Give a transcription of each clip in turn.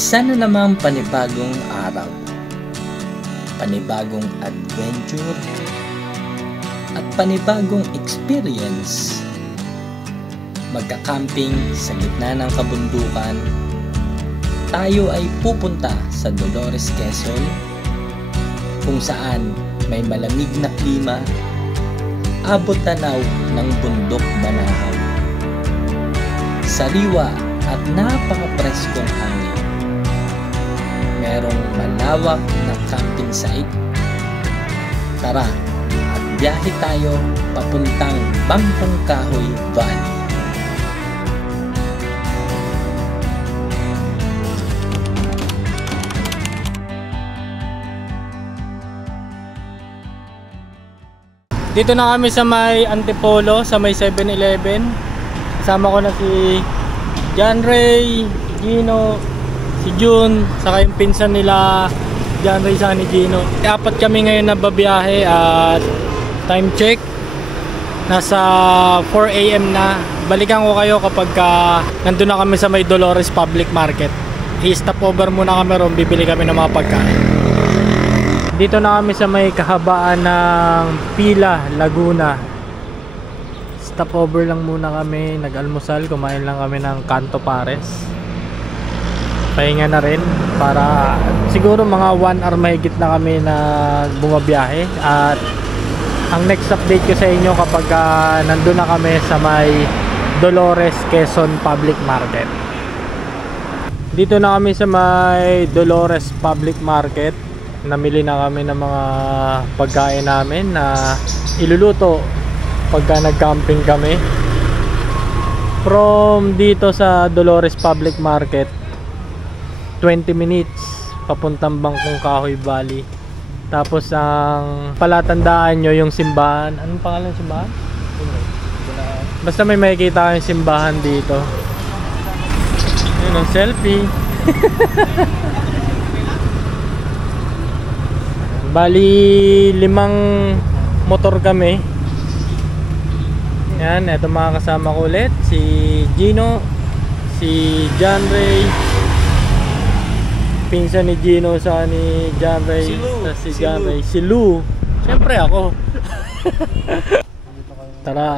Isa na namang panibagong araw, panibagong adventure, at panibagong experience. Magka-camping sa gitna ng kabundukan, tayo ay pupunta sa Dolores, Quezon, kung saan may malamig na klima, abot tanaw ng bundok Banahaw, sariwa at napaka-preskong hangin. Merong malawak na camping site. Tara at biyahe tayo papuntang Bangkong Kahoy Valley. Dito na kami sa may Antipolo, sa may 7-Eleven. Kasama ko na si John Ray, Gino, si June, saka yung pinsan nila John Ray, Sunny, Gino. Apat kami ngayon na babiyahe at time check nasa 4 AM na. Balikan ko kayo kapag nandun na kami sa may Dolores Public Market. I-stop over muna kami ron, bibili kami ng mga pagkain. Dito na kami sa may kahabaan ng Pila, Laguna. Stop over lang muna kami, nag-almusal, kumain lang kami ng Canto Pares. Pahinga na rin para siguro mga 1 hour mahigit na kami na bumabiyahe. At ang next update ko sa inyo kapag nandun na kami sa may Dolores, Quezon Public Market. Dito na kami sa may Dolores Public Market. Namili na kami ng mga pagkain namin na iluluto pagka nag-camping kami. From dito sa Dolores Public Market, 20 minutes papuntang Bangkong Kahoy Valley. Tapos ang palatandaan nyo yung simbahan. Anong pangalan ng simbahan? Basta may makikita kayong simbahan dito. Yun ang selfie. Bali 5 motor kami. Yan, eto mga kasama ko ulit, si Gino, si John Ray, pinsan ni Gino sa ni John Ray, si John Ray, si Lou, syempre ako. Tara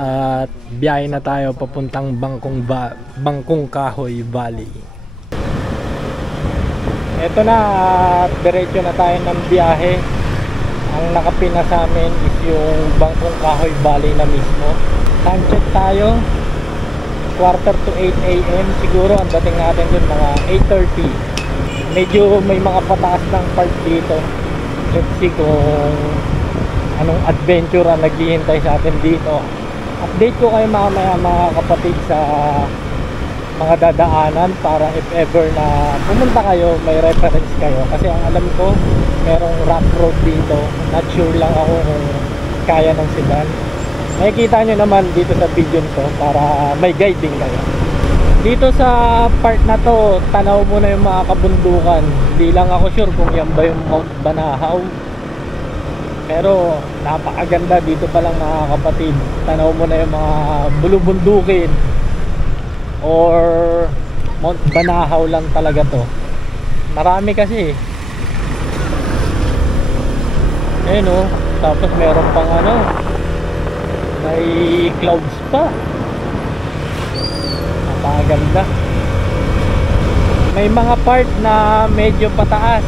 at biyahe na tayo papuntang Bangkong Kahoy Valley. Eto na at diretso na tayo ng biyahe. Ang nakapina sa amin is yung Bangkong Kahoy Valley na mismo. Time check tayo, 7:45 AM. Siguro ang dating natin dun mga 8:30. Medyo may mga pataas ng part dito. Let's see kung anong adventure ang naghihintay sa atin dito. Update ko kayo mamaya mga kapatid sa mga dadaanan para if ever na pumunta kayo, may reference kayo. Kasi ang alam ko, merong rough road dito. Not sure lang ako kung kaya ng sedan. Makikita nyo naman dito sa video to para may guiding kayo. Dito sa part na to, tanaw mo na yung mga kabundukan. Di lang ako sure kung yan ba yung Mount Banahaw. Pero napakaganda dito pa lang mga kapatid. Tanaw mo na yung mga bulubundukin. Or Mount Banahaw lang talaga to. Marami kasi. Ayun o. Tapos meron pang ano, may clouds pa. Napakaganda. May mga part na medyo pataas.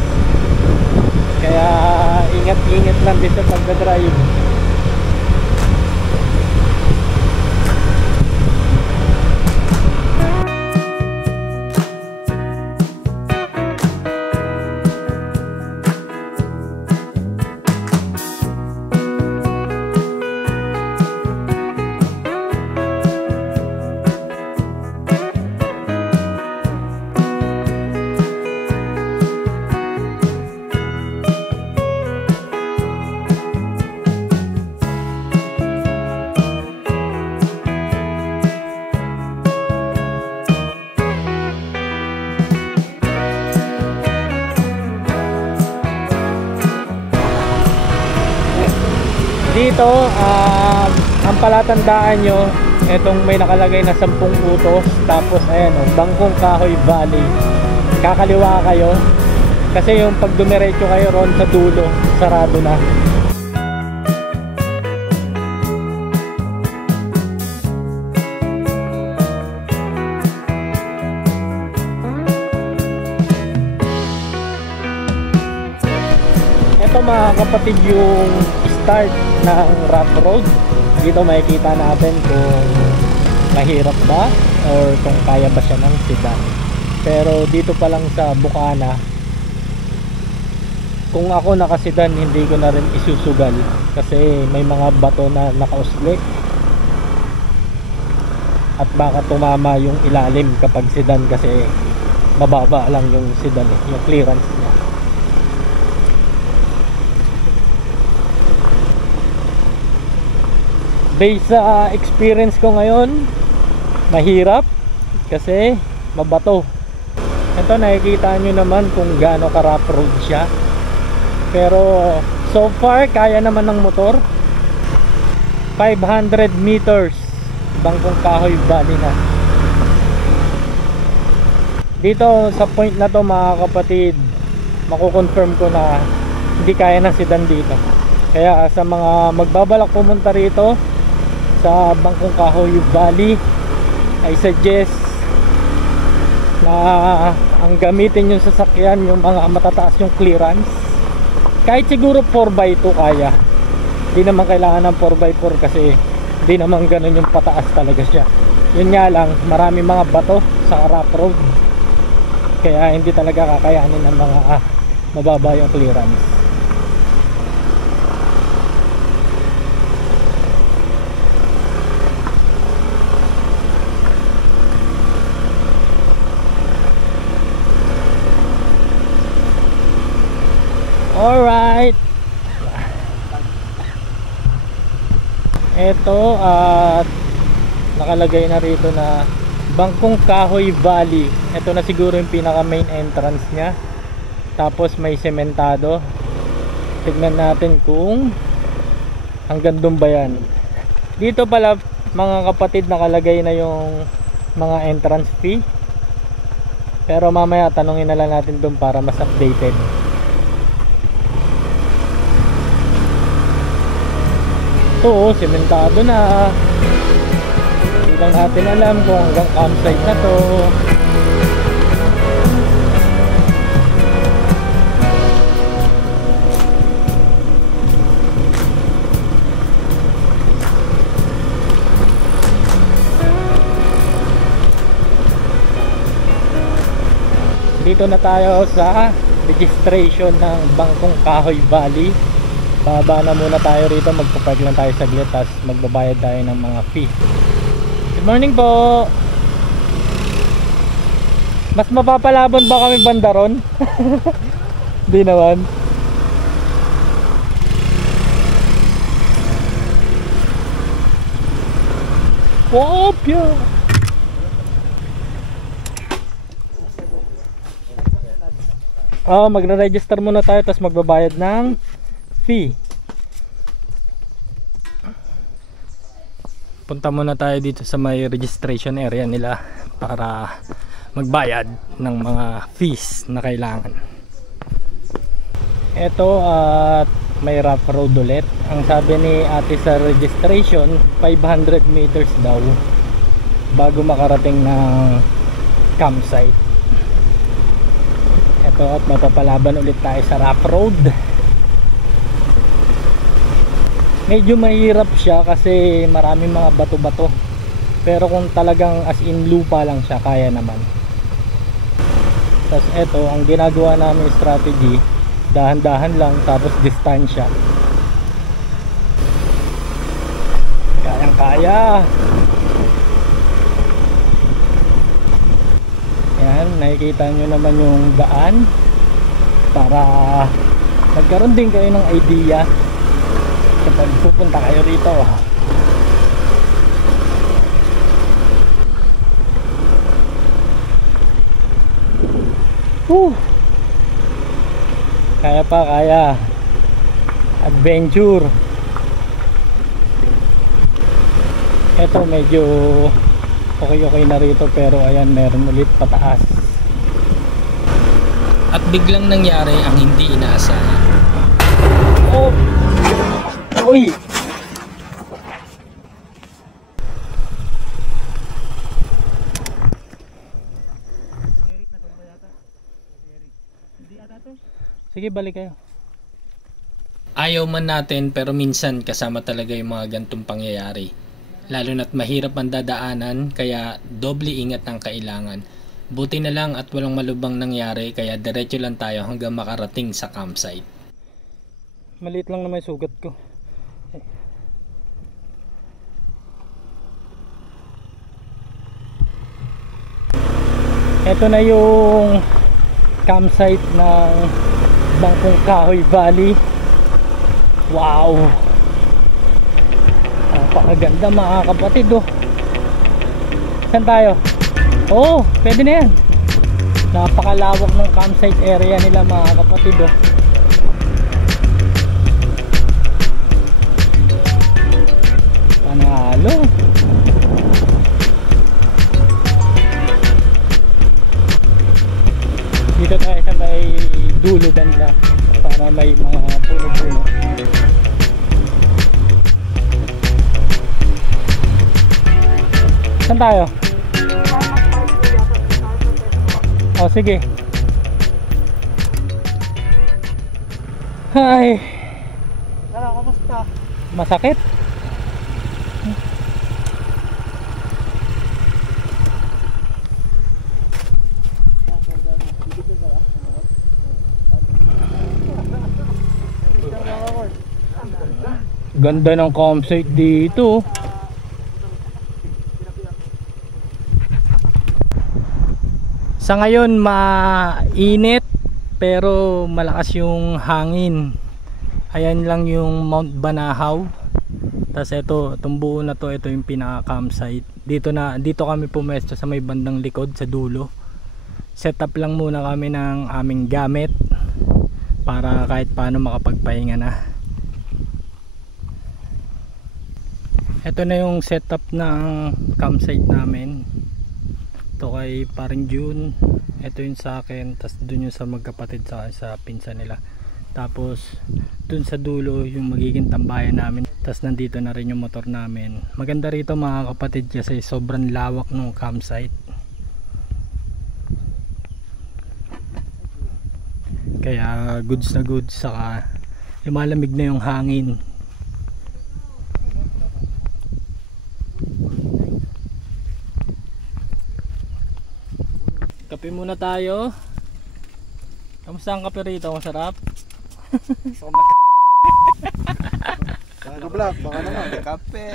Kaya ingat-ingat lang dito pagdadrive. Dito ang palatandaan nyo, etong may nakalagay na 10 utos. Tapos ayan o, Bangkong Kahoy Valley. kakaliwa kayo. Kasi yung pag dumiretso kayo ron sa dulo, sarado na. Ito mga kapatid yung start ng rough road. Dito makikita natin kung mahirap ba or kung kaya ba siya ng sedan. Pero dito pa lang sa Bukana, kung ako nakasedan hindi ko na rin isusugal kasi may mga bato na nakausli at baka tumama yung ilalim kapag sedan kasi mababa lang yung sedan yung clearance niya. Based sa experience ko ngayon, mahirap kasi mabato. Ito nakikita nyo naman kung gaano ka rough road siya. Pero so far kaya naman ng motor. 500 meters Bangkong Kahoy Valley na. Dito sa point na to mga kapatid, mako-confirm ko na hindi kaya ng sedan dito. Kaya sa mga magbabalak pumunta rito sa Bangkong Kahoy Valley, I suggest na ang gamitin yung sasakyan yung mga matataas yung clearance. Kahit siguro 4x2 kaya. Hindi naman kailangan ng 4x4 kasi hindi naman ganun yung pataas talaga siya. Yun nga lang, marami mga bato sa rough road. Kaya hindi talaga kakayanin ng mga mababa yung clearance. Alright. Ito at nakalagay na rito na Bangkong Kahoy Valley. Ito na siguro yung pinaka main entrance niya. Tapos may sementado. Tignan natin kung hanggang doon ba yan. Dito pala mga kapatid nakalagay na yung mga entrance fee. Pero mamaya tanungin na lang natin doon para mas updated. Ito, sementado na. Hindi lang natin alam kung hanggang campsite na to. Dito na tayo sa registration ng Bangkong Kahoy Valley. Baba na muna tayo rito, magpapark lang tayo saglit, tapos magbabayad tayo ng mga fee. Good morning po. Mas mapapalaban ba kami bandaron? Di naman. Popya. Magre-register muna tayo, tapos magbabayad ng fee. Punta muna tayo dito sa may registration area nila para magbayad ng mga fees na kailangan. Ito at may rough road ulit. Ang sabi ni ate sa registration, 500 meters daw bago makarating ng campsite. Ito at mapapalaban ulit tayo sa rough road. Medyo mahirap siya kasi maraming mga bato-bato. Pero kung talagang as in lupa lang siya, kaya naman. Tapos eto, ang ginagawa namin strategy, dahan-dahan lang tapos distansya. Kayang-kaya. Yan, nakikita nyo naman yung daan para magkaroon din kayo ng idea kapag pupunta kayo rito. Kaya pa, kaya. Adventure. Eto medyo okay na rito, pero ayan, meron ulit pataas. At biglang nangyari ang hindi inaasahan. Oh! Uy! Sige, balik kayo. Ayaw man natin pero minsan kasama talaga yung mga gantong pangyayari. Lalo na't mahirap ang dadaanan kaya doble ingat ang kailangan. Buti na lang at walang malubang nangyari kaya diretso lang tayo hanggang makarating sa campsite. Maliit lang naman yung sugat ko. Ito na yung campsite ng Bangkong Kahoy Valley. Wow! Napakaganda mga kapatid oh. Saan tayo? Oo, pwede na yan. Napakalawak ng campsite area nila mga kapatid oh. Panalo. Dito tayo sa may dulo banda para may mga puno-puno. Saan tayo? Oh, sige. Hi. Tara, kamusta? Masakit? Ganda ng campsite dito. Sa ngayon mainit pero malakas yung hangin. Ayan lang yung Mount Banahaw. Tapos itong buo na to, ito yung pinaka campsite. Dito kami pumesto sa may bandang likod sa dulo. Set up lang muna kami ng aming gamit para kahit paano makapagpahinga na. Ito na yung setup ng campsite namin. Ito kay paring June, ito yung sa akin, tapos dun yung sa magkapatid sa pinsan nila. Tapos dun sa dulo yung magiging tambayan namin. Tapos nandito na rin yung motor namin. Maganda rito mga kapatid kasi sobrang lawak ng campsite. Kaya goods na goods, saka lumalamig na yung hangin. Kape muna tayo. Kamusta ang kape rito? Masarap? Bago vlog, baka naman. Kape.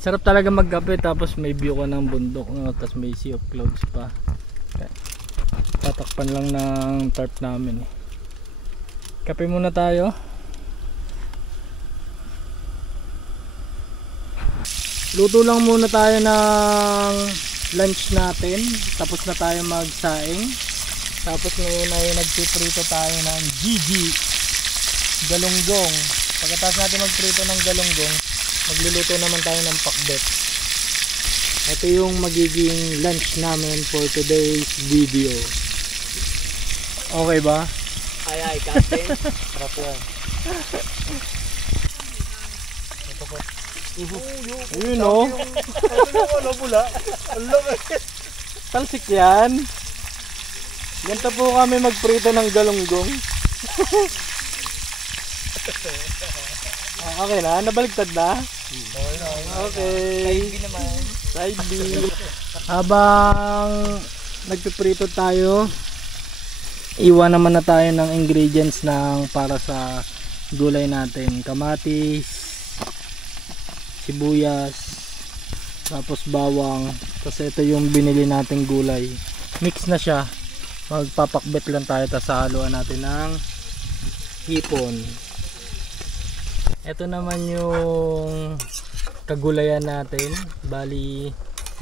Sarap talaga magkape tapos may view ka ng bundok, no? Tapos may sea of clouds pa. Tatakpan lang ng tarp namin eh. Kape muna tayo. Luto lang muna tayo ng lunch natin, tapos na tayo magsaing. Tapos ngayon ay nagpiprito tayo ng Gigi galunggong. Pagkatapos natin magprito ng galunggong, magluluto naman tayo ng pakbet. Ito yung magiging lunch namin for today's video. Okay ba? Ay, Captain. Sarap yan. Ito po. Ayun o. Ano pula? Talsik yan. Ganito po kami magprito ng galunggong. Okay na? Nabaligtad na? Okay. Side B. Habang nagpiprito tayo, iwan naman na tayo ng ingredients para sa gulay natin. Kamatis, sibuyas, tapos bawang. Tapos ito yung binili nating gulay. Mix na siya. Magpapakbet lang tayo, tapos haluan natin ng hipon. Ito naman yung kagulayan natin. Bali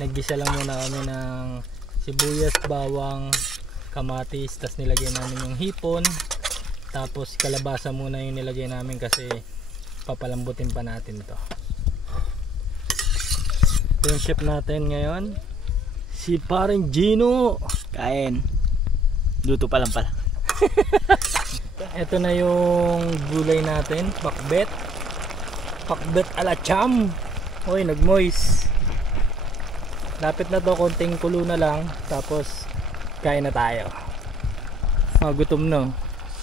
naggisa lang muna kami ng sibuyas, bawang, kamatis, tapos nilagay namin yung hipon. Tapos kalabasa muna yung nilagay namin kasi papalambutin pa natin to. Ito yung chef natin ngayon, si paring Gino. Kain. Luto pa lang pala. Ito na yung gulay natin, pakbet. Pakbet ala cham. Oy, nagmoist. Lapit na to, konting kulo na lang. Tapos kain na tayo. Gutom no.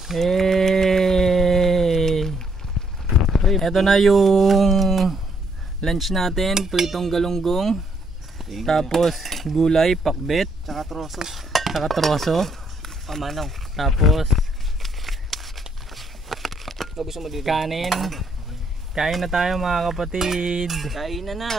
Hey. Ito na yung lunch natin, pritong galunggong. Tapos gulay, pakbet. Tsaka troso. Tsaka troso. Pamanaw. Tapos Gusto mo dito? kanin. Kain na tayo mga kapatid. Kain na.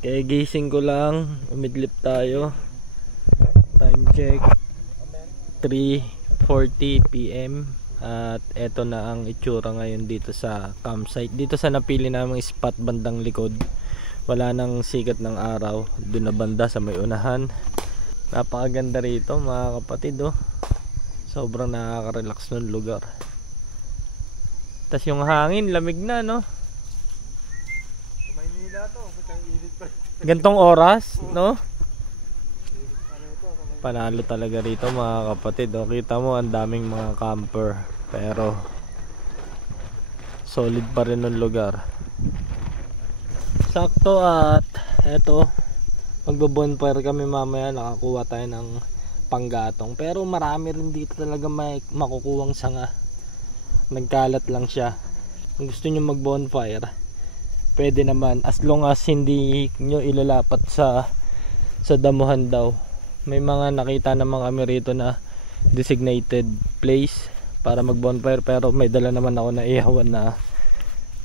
Kaya gising ko lang, umidlip tayo. Time check 3:40 PM. At eto na ang itsura ngayon dito sa campsite. Dito sa napili naming spot bandang likod. Wala nang sikat ng araw. Doon na banda sa may unahan. Napakaganda rito mga kapatid oh. Sobrang nakaka-relax ng lugar. Tas yung hangin, lamig na no. Gantong oras, no? Panalo talaga rito mga kapatid. O, kita mo ang daming mga camper. Pero solid pa rin ng lugar. Sakto at eto, magbo-bonfire kami mamaya. Nakakuha tayo ng panggatong. Pero marami rin dito talaga may makukuwang sanga. Nagkalat lang siya. Kung gusto nyo mag-bonfire, pwede naman as long as hindi nyo ilalapat sa damuhan daw. May mga nakita naman kami rito na designated place para mag bonfire, pero may dala naman ako na ihawan na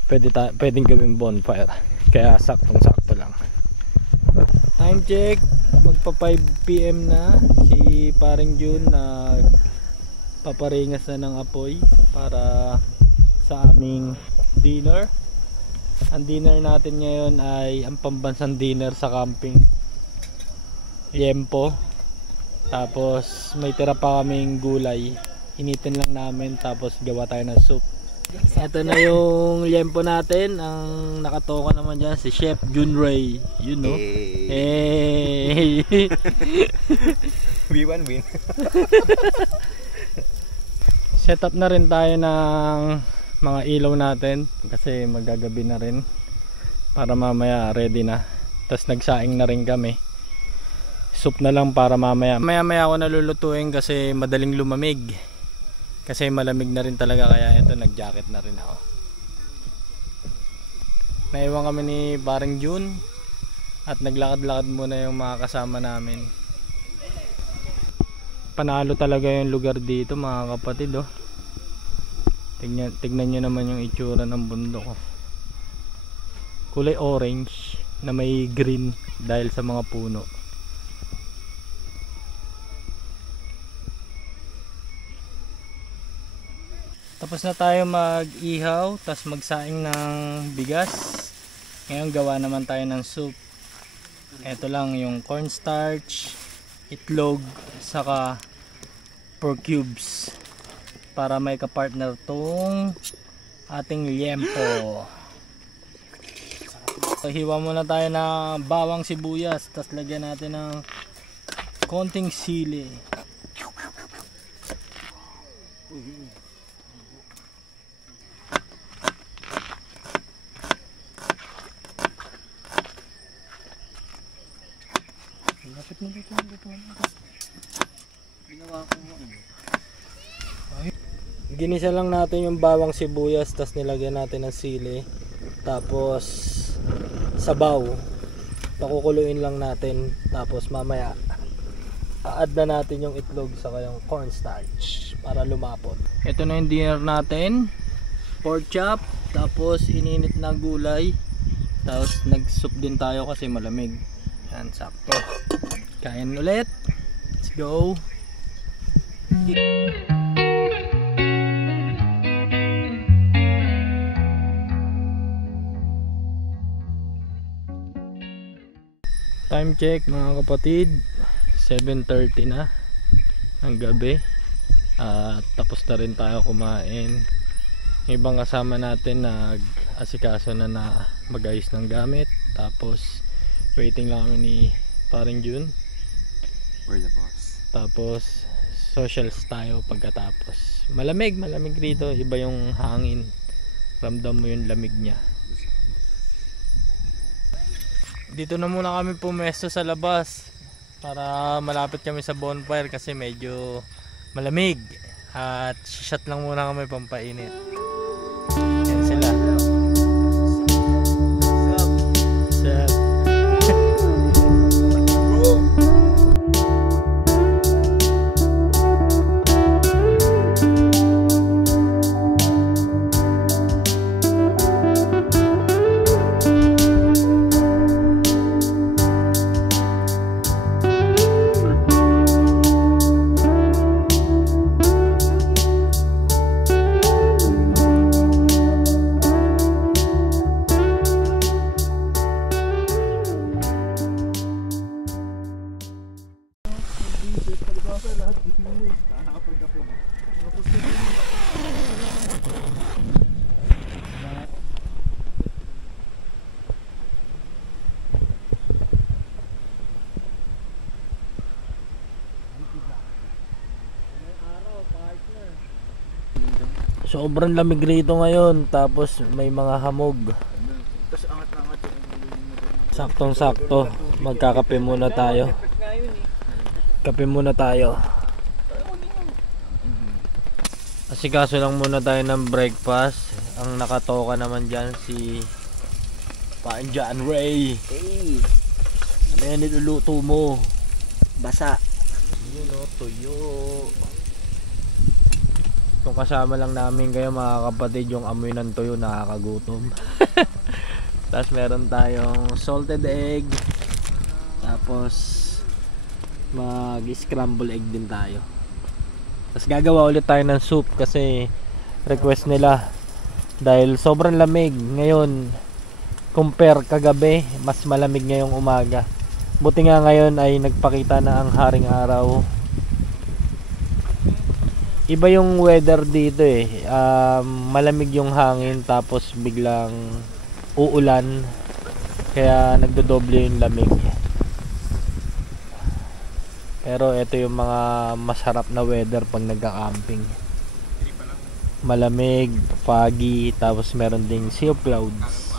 pwedeng gawing bonfire, kaya saktong sakto lang. Time check, magpa 5 PM na. Si paring Jun paparingas na ng apoy para sa aming dinner. Ang dinner natin ngayon ay ang pambansang dinner sa camping, liempo. Tapos may tira pa kaming gulay, initin lang namin, tapos gawa tayo ng soup. Ito na yung liempo natin. Ang nakatoka naman dyan si Chef Junray, you know. Hey. We win. Set up na rin tayo ng mga ilaw natin kasi magagabi na rin para mamaya ready na. Tapos nagsaing na rin kami. Soup na lang para mamaya ako nalulutuin kasi madaling lumamig. Kasi malamig na rin talaga, kaya ito nag-jacket na rin ako. Naiwan kami ni paring Jun at naglakad-lakad muna yung mga kasama namin. Panalo talaga yung lugar dito mga kapatid oh. Tignan nyo naman yung itsura ng bundok. Kulay orange na may green dahil sa mga puno. Tapos na tayo mag-ihaw, tapos magsaing ng bigas. Ngayon gawa naman tayo ng soup. Ito lang yung cornstarch, itlog, saka pork cubes. Para may kapartner tong ating liempo. So, hiwa muna tayo ng bawang sibuyas, tapos lagyan natin ng konting sili. Lapit mo dito. Ginisa lang natin yung bawang sibuyas, tapos nilagyan natin ng sili, tapos sabaw. Pakukuluin lang natin, tapos mamaya add na natin yung itlog saka yung cornstarch para lumapot. Ito na yung dinner natin, pork chop, tapos ininit na gulay, tapos nag-soup din tayo kasi malamig. Yan, sakto. Kain ulit. Let's go. Time check mga kapatid, 7:30 na ng gabi. Tapos na rin tayo kumain. Yung ibang kasama natin nag-asikaso na mag-ayos ng gamit. Tapos waiting lang kami ni Paring Jun. We're the boss. Tapos socials tayo pagkatapos. Malamig rito, iba yung hangin. Ramdam mo yung lamig niya. Dito na muna kami pumesto sa labas para malapit kami sa bonfire kasi medyo malamig. At shot lang muna kami pampainit. Yan sila. Sup? Sobrang lamig rito ngayon, tapos may mga hamog. Saktong sakto, magkakape muna tayo. Kape muna tayo. Asikaso lang muna tayo ng breakfast. Ang nakatoka naman dyan si Paan John Ray. Hey, Ano yan niluluto mo? basa. Yun o, tuyo. Kung kasama lang namin kayo mga kapatid, yung amoy ng tuyo nakakagutom. Tapos meron tayong salted egg. Tapos mag-scramble egg din tayo. Tapos gagawa ulit tayo ng soup kasi request nila. Dahil sobrang lamig ngayon, compare kagabi, mas malamig ngayong umaga. Buti nga ngayon ay nagpakita na ang haring araw. Iba yung weather dito eh. Malamig yung hangin tapos biglang uulan. Kaya nagdodoble yung lamig. Pero ito yung mga masarap na weather pag nagka-camping. Malamig, foggy, tapos meron ding sea of clouds.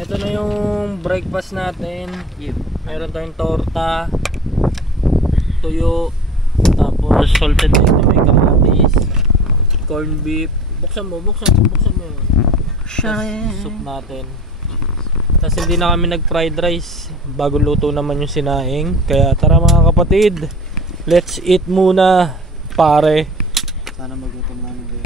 Ito na yung breakfast natin. Meron tayong torta, tuyo, tapos salted egg na may kamatis, corned beef. Buksan mo yun. Tapos soup natin. Tapos hindi na kami nag fried rice, bago luto naman yung sinaing. Kaya tara mga kapatid, let's eat muna pare. Sana magutom namin din.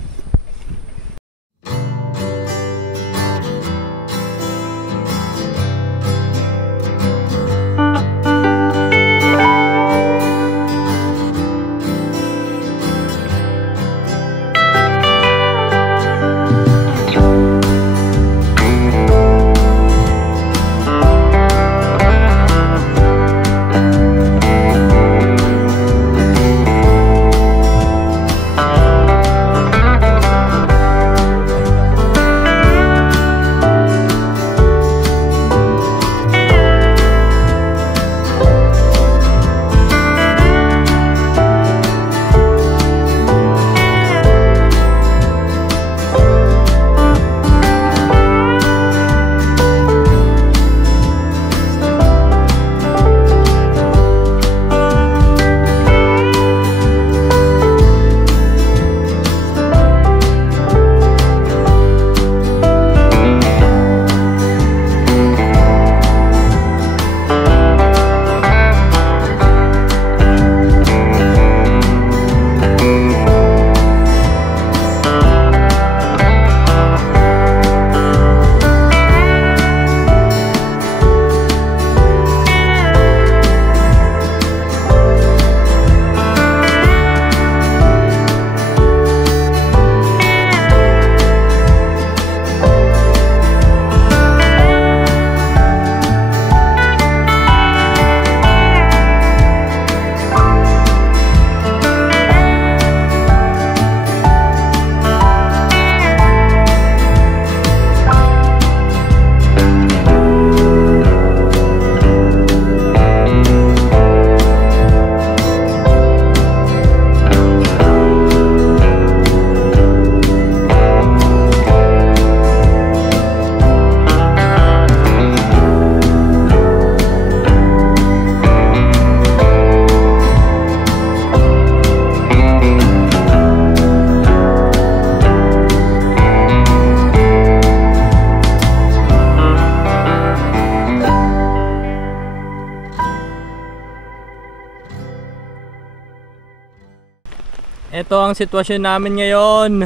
Ito ang sitwasyon namin ngayon.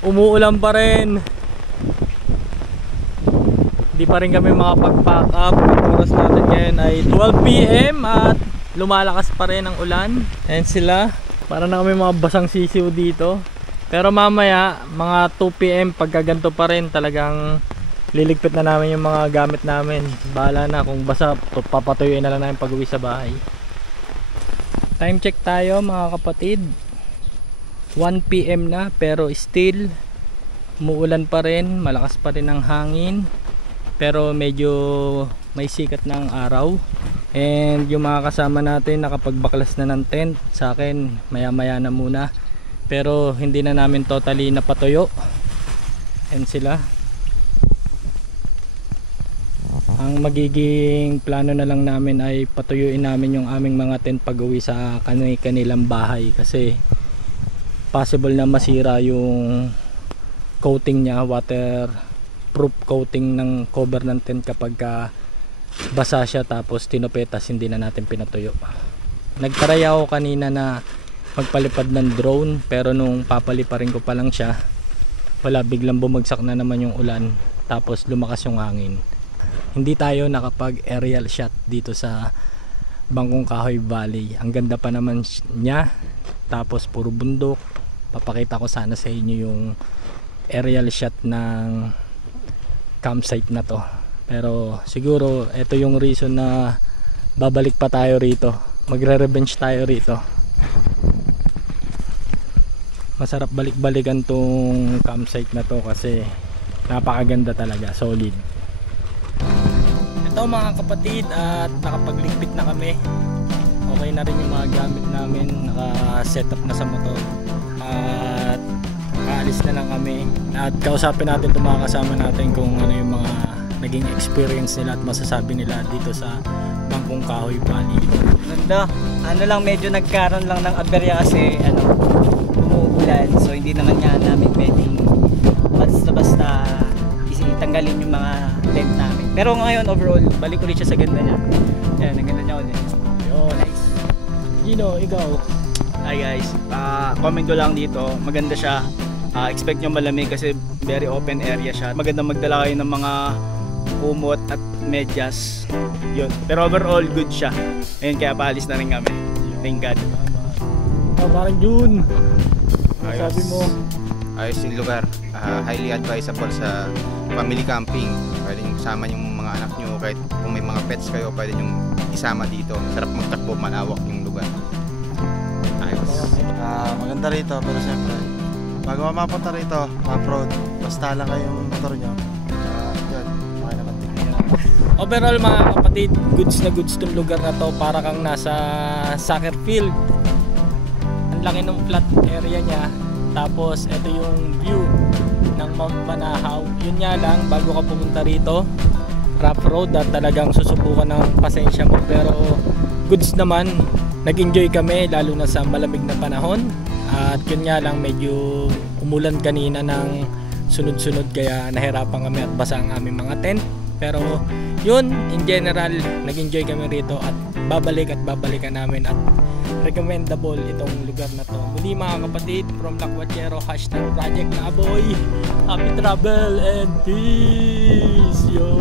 Umuulan pa rin. Hindi pa rin kami makapag-pack up. Ang oras natin ngayon ay 12 PM at lumalakas pa rin ang ulan. Ayan sila. Para na kami mga basang sisiw dito. Pero mamaya mga 2 PM pagka ganito pa rin, talagang liligpit na namin yung mga gamit namin. Bahala na kung basa, papatuyuin na lang namin pag uwi sa bahay. Time check tayo mga kapatid. 1 PM na pero still umuulan pa rin, malakas pa rin ang hangin, pero medyo may sikat na ang araw. And yung mga kasama natin nakapagbaklas na ng tent. Sa akin maya maya na muna, pero hindi na namin totally napatuyo. And sila, ang magiging plano na lang namin ay patuyuin namin yung aming mga tent pag uwi sa kanilang bahay, kasi possible na masira yung coating niya, waterproof coating ng cover ng tent kapag basa siya tapos tinupetas hindi na natin pinatuyo. Nagtry ako kanina na magpalipad ng drone, pero nung papaliparin ko pa lang siya, wala, biglang bumagsak na naman yung ulan tapos lumakas yung hangin. Hindi tayo nakapag aerial shot dito sa Bangkong Kahoy Valley. Ang ganda pa naman niya, tapos puro bundok. Papakita ko sana sa inyo yung aerial shot ng campsite na to, pero siguro ito yung reason na babalik pa tayo rito, magre-revenge tayo rito. Masarap balik-balikan tong campsite na to kasi napakaganda talaga, solid. Ito mga kapatid, at nakapagligpit na kami. Okay na rin yung mga gamit namin, naka-setup na sa motor. At aalis na lang kami at kausapin natin itong mga kasama natin kung ano yung mga naging experience nila at masasabi nila dito sa Bangkong Kahoy Valley. Ganda. Ano lang, medyo nagkaroon lang ng aberya kasi umuulan, so hindi naman nga namin pwedeng basta itanggalin yung mga tent namin. Pero ngayon overall, balik ulit siya sa ganda niya. Yan, ang ganda niya ulit. Yun. Nice. Gino, ikaw? Hi guys, comment ko lang dito, maganda siya. Expect nyo malamig kasi very open area siya. Maganda magdala kayo ng mga kumot at medyas. Yun. Pero overall good siya. Ayun, kaya paalis na rin kami. Thank God. Parang June. Ayos. Sabi mo. Ayos yung lugar. Highly advisable sa family camping. Pwede nyo kasama yung mga anak nyo, kahit kung may mga pets kayo, pwede nyo isama dito. Sarap magtakbo, malawak yung lugar. Ayos. Maganda rito, pero siyempre, bago mapunta rito, off-road, basta lang kayong motor nyo. Yun, okay naman din. Overall mga kapatid, goods na goods tong lugar na to. Para kang nasa soccer field. Ang laki ng flat area niya. Tapos ito yung view ng Mount Banahaw. Yun nga lang, bago ka pumunta rito, rough road at talagang susubukan ng pasensya mo. Pero goods naman, nag-enjoy kami lalo na sa malamig na panahon. At yun nga lang, medyo umulan kanina ng sunod-sunod kaya nahirapan kami at basa ang aming mga tent. Pero yun, in general, nag-enjoy kami rito at babalikan namin at recommendable itong lugar na to. Muli mga kapatid, from Lakwachero, #Project Laboy. Happy travel and peace! Yo!